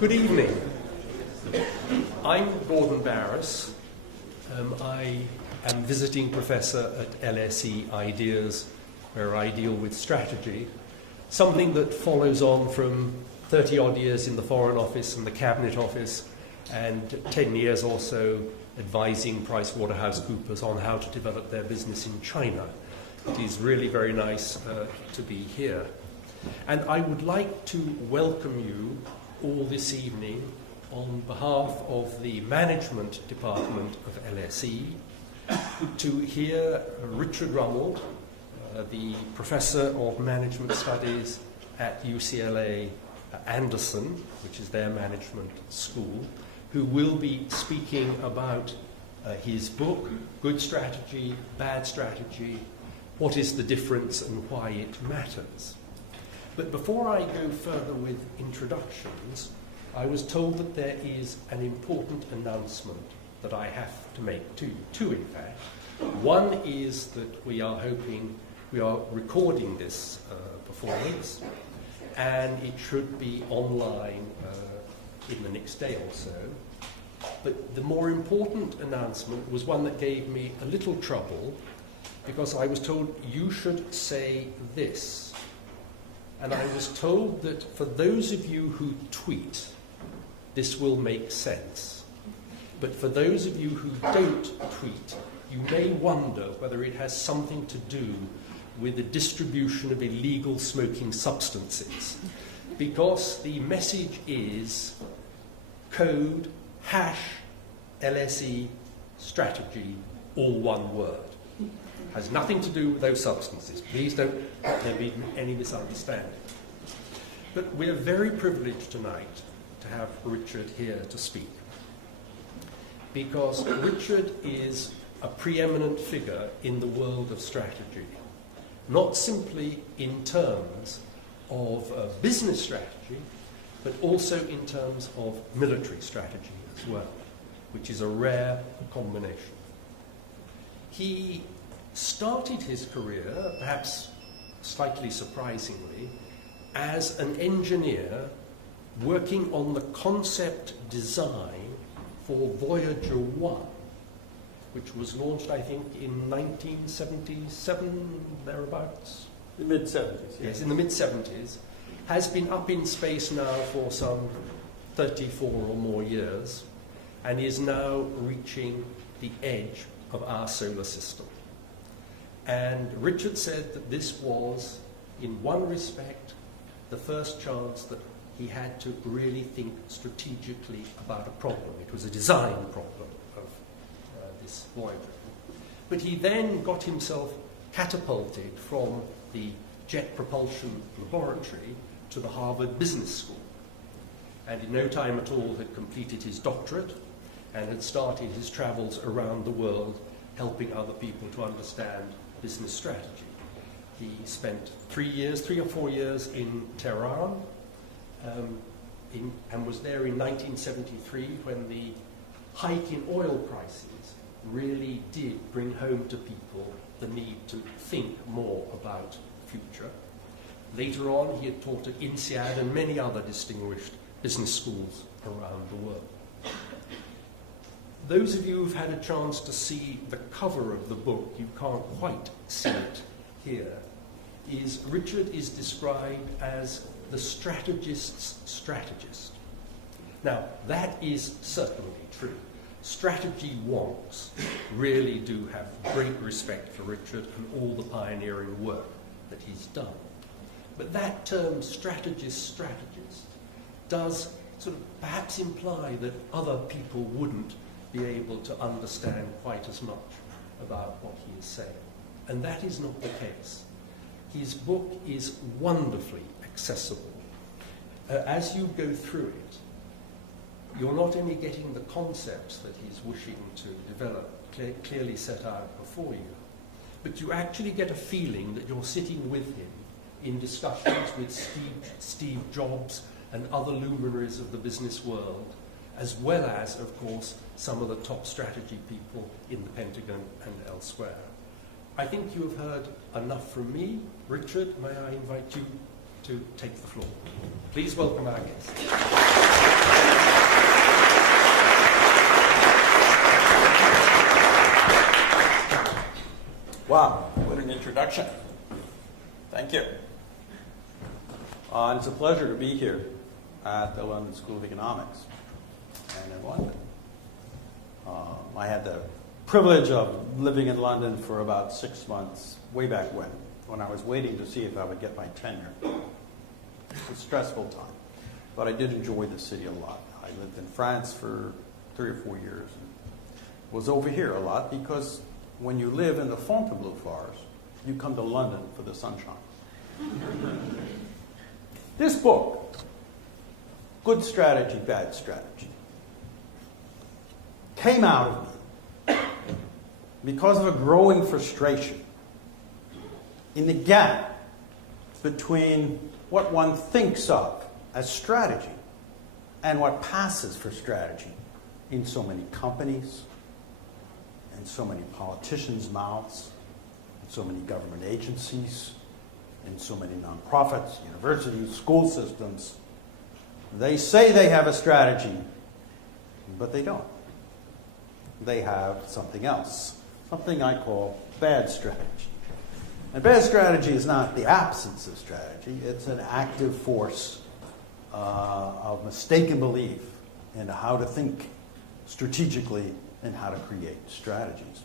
Good evening. I'm Gordon Barras. I am visiting professor at LSE Ideas, where I deal with strategy, something that follows on from 30-odd years in the Foreign Office and the Cabinet Office, and 10 years or so advising PricewaterhouseCoopers on how to develop their business in China. It is really very nice to be here. And I would like to welcome you all this evening on behalf of the Management Department of LSE to hear Richard Rummel, the Professor of Management Studies at UCLA Anderson, which is their management school, who will be speaking about his book, Good Strategy, Bad Strategy, What is the Difference and Why It Matters. But before I go further with introductions, I was told that there is an important announcement that I have to make to you. Two, in fact. One is that we are recording this performance, and it should be online in the next day or so. But the more important announcement was one that gave me a little trouble, because I was told you should say this. And I was told that for those of you who tweet, this will make sense. But for those of you who don't tweet, you may wonder whether it has something to do with the distribution of illegal smoking substances. Because the message is code #LSE strategy, all one word. Has nothing to do with those substances. Please don't let there be any misunderstanding. But we're very privileged tonight to have Richard here to speak, because Richard is a preeminent figure in the world of strategy, not simply in terms of business strategy, but also in terms of military strategy as well, which is a rare combination. He started his career, perhaps slightly surprisingly, as an engineer working on the concept design for Voyager 1, which was launched, I think, in 1977, thereabouts? The mid-70s. Yes, in the mid-70s. Has been up in space now for some 34 or more years, and is now reaching the edge of our solar system. And Richard said that this was, in one respect, the first chance that he had to really think strategically about a problem. It was a design problem of this Voyager. But he then got himself catapulted from the Jet Propulsion Laboratory to the Harvard Business School. And in no time at all had completed his doctorate and had started his travels around the world helping other people to understand business strategy. He spent 3 or 4 years in Tehran and was there in 1973 when the hike in oil prices really did bring home to people the need to think more about the future. Later on, he had taught at INSEAD and many other distinguished business schools around the world. Those of you who've had a chance to see the cover of the book, you can't quite see it here, Richard is described as the strategist's strategist. Now, that is certainly true. Strategy wonks really do have great respect for Richard and all the pioneering work that he's done. But that term, strategist, does sort of perhaps imply that other people wouldn't be able to understand quite as much about what he is saying. And that is not the case. His book is wonderfully accessible. As you go through it, you're not only getting the concepts that he's wishing to develop clearly set out before you, but you actually get a feeling that you're sitting with him in discussions with Steve Jobs and other luminaries of the business world, as well as, of course, some of the top strategy people in the Pentagon and elsewhere. I think you have heard enough from me. Richard, may I invite you to take the floor. Please welcome our guest. Wow, what an introduction. Thank you. It's a pleasure to be here at the London School of Economics and in London. I had the privilege of living in London for about 6 months, way back when I was waiting to see if I would get my tenure. It was a stressful time, but I did enjoy the city a lot. I lived in France for 3 or 4 years and was over here a lot because when you live in the Fontainebleau forest, you come to London for the sunshine. This book, Good Strategy, Bad Strategy, came out of me because of a growing frustration in the gap between what one thinks of as strategy and what passes for strategy in so many companies, in so many politicians' mouths, in so many government agencies, in so many nonprofits, universities, school systems. They say they have a strategy, but they don't. They have something else, something I call bad strategy. And bad strategy is not the absence of strategy, it's an active force of mistaken belief in how to think strategically and how to create strategies.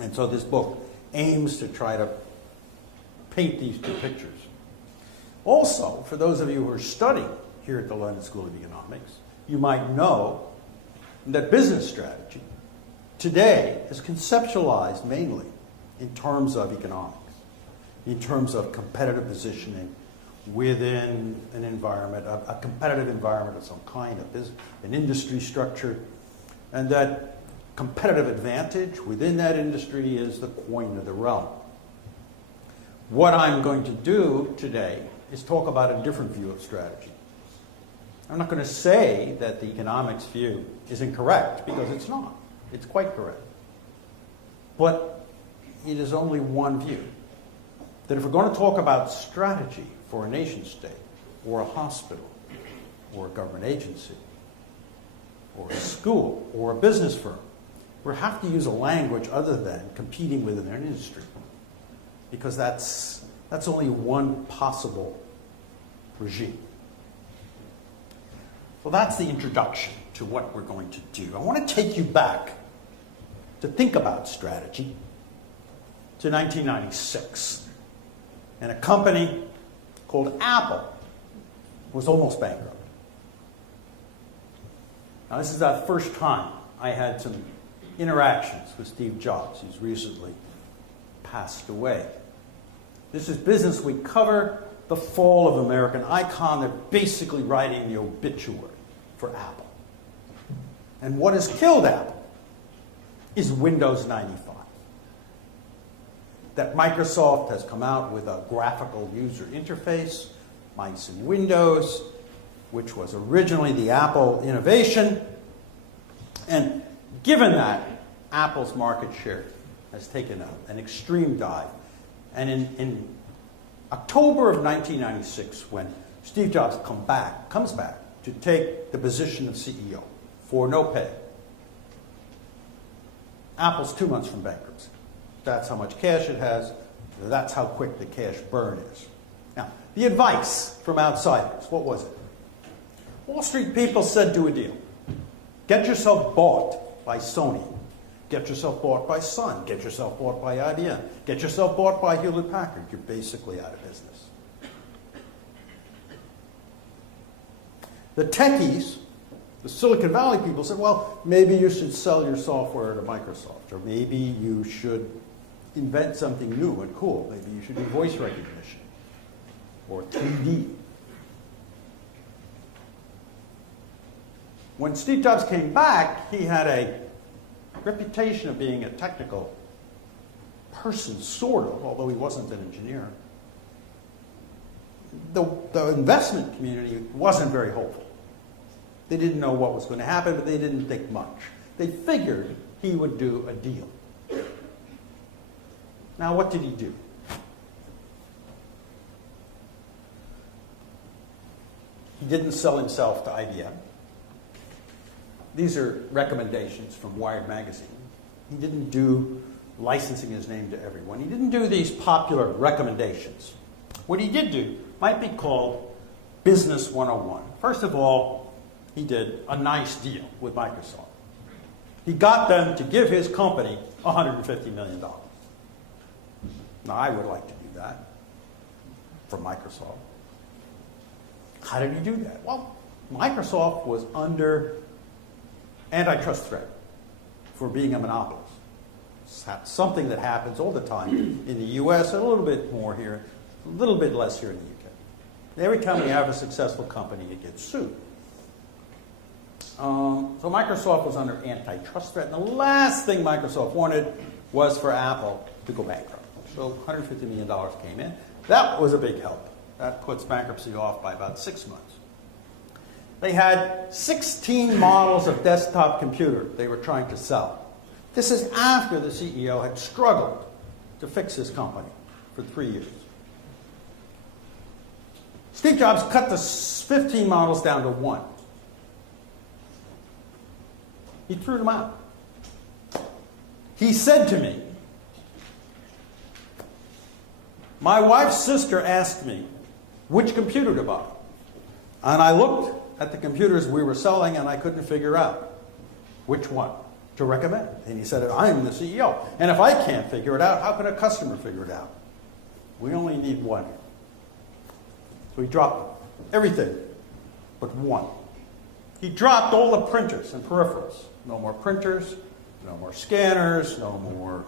And so this book aims to try to paint these two pictures. Also, for those of you who are studying here at the London School of Economics, you might know that business strategy today is conceptualized mainly in terms of economics, in terms of competitive positioning within an environment, a competitive environment of some kind, an industry structure, and that competitive advantage within that industry is the coin of the realm. What I'm going to do today is talk about a different view of strategy. I'm not going to say that the economics view is incorrect, because it's not. It's quite correct. But it is only one view. That if we're going to talk about strategy for a nation state, or a hospital, or a government agency, or a school, or a business firm, we have to use a language other than competing within an industry. Because that's only one possible regime. Well, that's the introduction to what we're going to do. I want to take you back to think about strategy to 1996. And a company called Apple was almost bankrupt. Now, this is the first time I had some interactions with Steve Jobs, who's recently passed away. This is Business Week cover, the fall of American icon. They're basically writing the obituary for Apple. And what has killed Apple is Windows 95. That Microsoft has come out with a graphical user interface, Mice and Windows, which was originally the Apple innovation. And given that, Apple's market share has taken an extreme dive. And in October of 1996, when Steve Jobs comes back to take the position of CEO for no pay, Apple's 2 months from bankruptcy. That's how much cash it has. That's how quick the cash burn is. Now, the advice from outsiders, what was it? Wall Street people said, do a deal. Get yourself bought by Sony. Get yourself bought by Sun. Get yourself bought by IBM. Get yourself bought by Hewlett-Packard. You're basically out of business. The techies, the Silicon Valley people said, well, maybe you should sell your software to Microsoft, or maybe you should invent something new and cool. Maybe you should do voice recognition or 3D. When Steve Jobs came back, he had a reputation of being a technical person, sort of, although he wasn't an engineer. The investment community wasn't very hopeful. They didn't know what was going to happen, but they didn't think much. They figured he would do a deal. Now, what did he do? He didn't sell himself to IBM. These are recommendations from Wired magazine. He didn't do licensing his name to everyone. He didn't do these popular recommendations. What he did do might be called Business 101. First of all, he did a nice deal with Microsoft. He got them to give his company $150 million. Now, I would like to do that for Microsoft. How did he do that? Well, Microsoft was under antitrust threat for being a monopolist. It's something that happens all the time in the US, a little bit more here, a little bit less here in the UK. Every time we have a successful company, it gets sued. So Microsoft was under antitrust threat, and the last thing Microsoft wanted was for Apple to go bankrupt. So $150 million came in. That was a big help. That puts bankruptcy off by about 6 months. They had 16 models of desktop computer they were trying to sell. This is after the CEO had struggled to fix his company for 3 years. Steve Jobs cut the 15 models down to 1. He threw them out. He said to me, my wife's sister asked me which computer to buy. And I looked at the computers we were selling and I couldn't figure out which one to recommend. And he said, I'm the CEO. And if I can't figure it out, how can a customer figure it out? We only need one. So he dropped everything but one. He dropped all the printers and peripherals. No more printers, no more scanners, no more.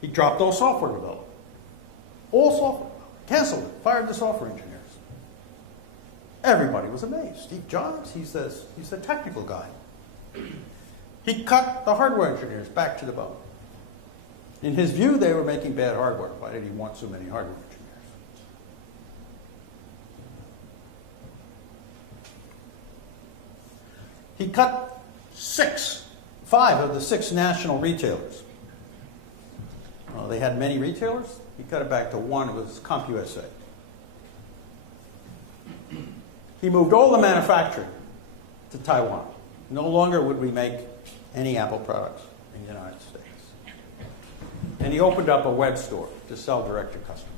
He dropped all software development. All software. Canceled it. Fired the software engineers. Everybody was amazed. Steve Jobs, he's the technical guy. He cut the hardware engineers back to the bone. In his view, they were making bad hardware. Why did he want so many hardware engineers? He cut 5 of the 6 national retailers. Well, they had many retailers. He cut it back to 1. It was CompUSA. He moved all the manufacturing to Taiwan. No longer would we make any Apple products in the United States. And he opened up a web store to sell direct to customers.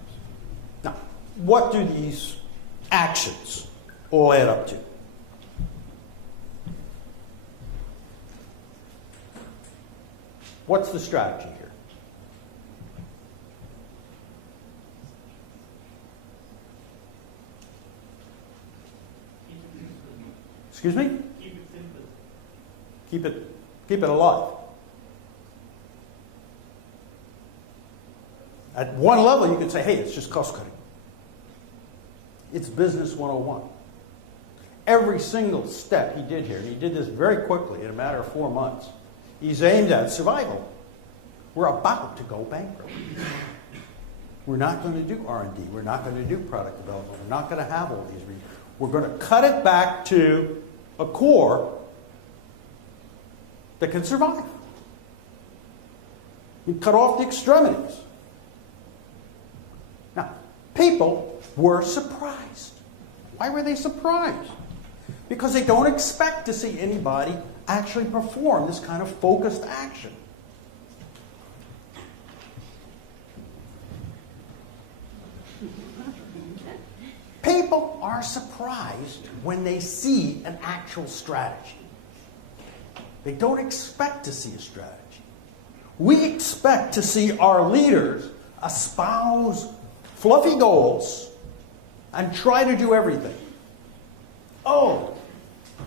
Now, what do these actions all add up to? What's the strategy here? Excuse me? Keep it simple. Keep it alive. At one level, you could say, hey, it's just cost cutting. It's business 101. Every single step he did here, and he did this very quickly in a matter of 4 months, he's aimed at survival. We're about to go bankrupt. We're not going to do R&D. We're not going to do product development. We're not going to have all these reasons. We're going to cut it back to a core that can survive. We cut off the extremities. Now, people were surprised. Why were they surprised? Because they don't expect to see anybody actually perform this kind of focused action. People are surprised when they see an actual strategy. They don't expect to see a strategy. We expect to see our leaders espouse fluffy goals and try to do everything. Oh,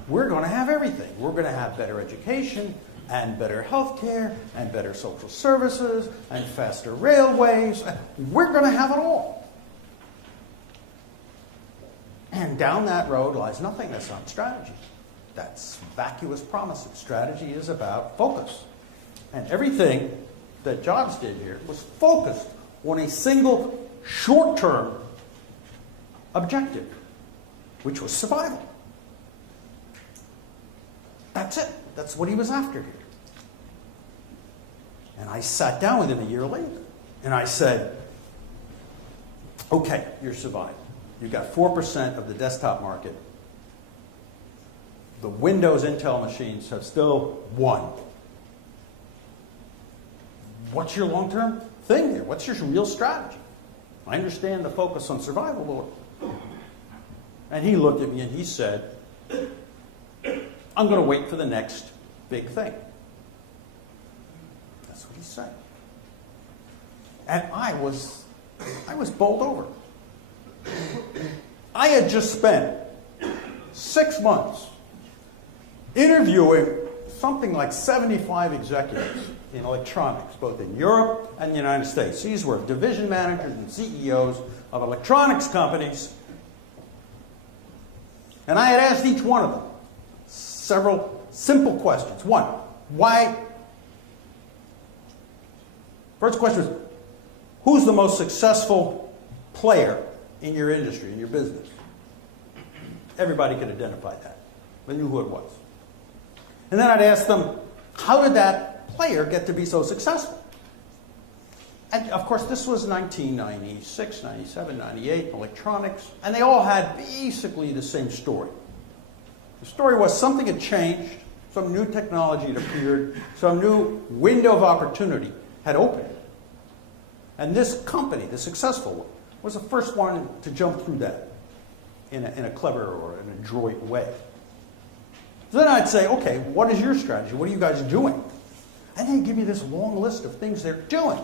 we're going to have everything. We're going to have better education and better health care and better social services and faster railways. We're going to have it all. And down that road lies nothing. That's not strategy. That's vacuous promises. Strategy is about focus. And everything that Jobs did here was focused on a single short-term objective, which was survival. That's it. That's what he was after here. And I sat down with him a year later, and I said, Okay, you're surviving. You've got 4% of the desktop market. The Windows Intel machines have still won. What's your long-term thing here? What's your real strategy? I understand the focus on survival, Lord. And he looked at me and he said, I'm going to wait for the next big thing. That's what he said. And I was bowled over. I had just spent 6 months interviewing something like 75 executives in electronics, both in Europe and the United States. These were division managers and CEOs of electronics companies. And I had asked each one of them several simple questions. One, why? First question was, who's the most successful player in your industry, in your business? Everybody could identify that. They knew who it was. And then I'd ask them, how did that player get to be so successful? And of course, this was 1996, 97, 98, electronics, and they all had basically the same story. The story was something had changed, some new technology had appeared, some new window of opportunity had opened. And this company, the successful one, was the first one to jump through that in a clever or an adroit way. So then I'd say, okay, what is your strategy? What are you guys doing? And they'd give me this long list of things they're doing.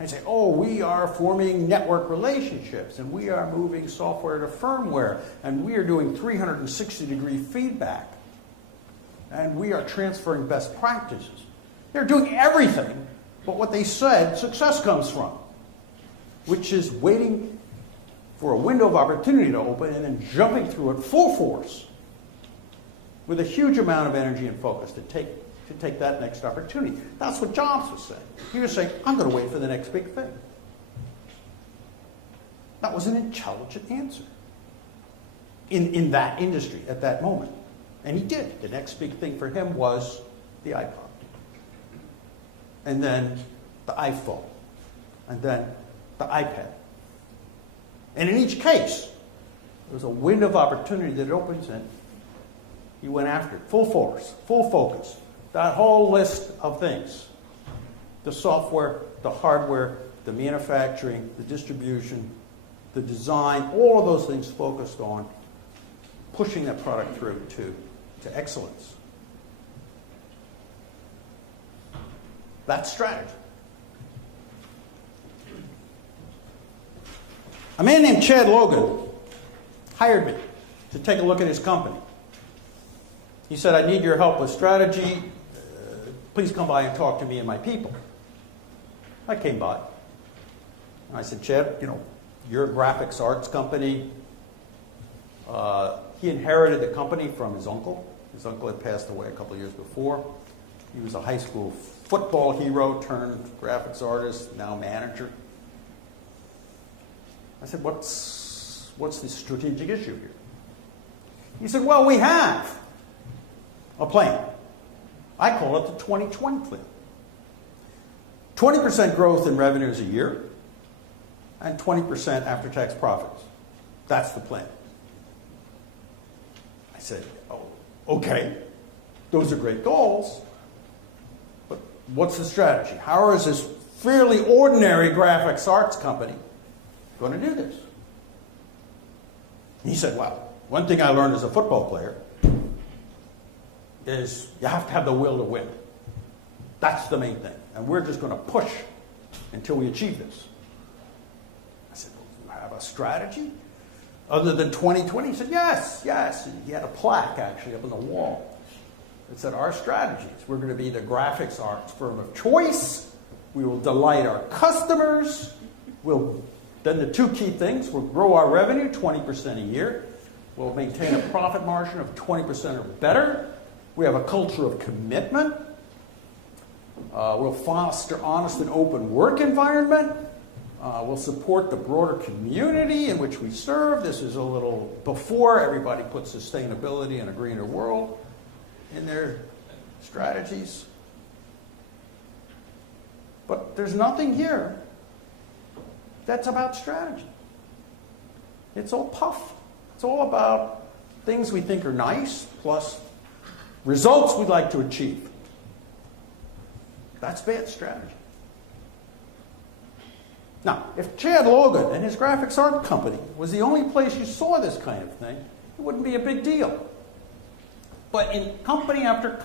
I'd say, oh, we are forming network relationships, and we are moving software to firmware, and we are doing 360-degree feedback, and we are transferring best practices. They're doing everything but what they said success comes from, which is waiting for a window of opportunity to open and then jumping through it full force with a huge amount of energy and focus to take that next opportunity. That's what Jobs was saying. He was saying, I'm going to wait for the next big thing. That was an intelligent answer in that industry at that moment. And he did. The next big thing for him was the iPod. And then the iPhone. And then the iPad. And in each case, there was a window of opportunity that opens and he went after it. Full force, full focus. That whole list of things. The software, the hardware, the manufacturing, the distribution, the design, all of those things focused on pushing that product through to excellence. That's strategy. A man named Chad Logan hired me to take a look at his company. He said, I need your help with strategy. Please come by and talk to me and my people. I came by. And I said, Chad, you're a graphics arts company. He inherited the company from his uncle. His uncle had passed away a couple of years before. He was a high school football hero turned graphics artist, now manager. I said, what's the strategic issue here? He said, well, we have a plan. I call it the 2020 plan. 20% growth in revenues a year and 20% after-tax profits. That's the plan. I said, oh, okay, those are great goals, but what's the strategy? How is this fairly ordinary graphics arts company going to do this? He said, well, one thing I learned as a football player is you have to have the will to win. That's the main thing. And we're just going to push until we achieve this. I said, well, do you have a strategy other than 2020? He said, yes. And he had a plaque actually up on the wall that said, our strategies. We're going to be the graphics arts firm of choice. We will delight our customers. Then the two key things, we'll grow our revenue 20% a year. We'll maintain a profit margin of 20% or better. We have a culture of commitment. We'll foster honest and open work environment. We'll support the broader community in which we serve. This is a little before everybody puts sustainability and a greener world in their strategies. But there's nothing here that's about strategy. It's all puff. It's all about things we think are nice plus results we'd like to achieve. That's bad strategy. Now, if Chad Logan and his graphics art company was the only place you saw this kind of thing, it wouldn't be a big deal. But in company after company,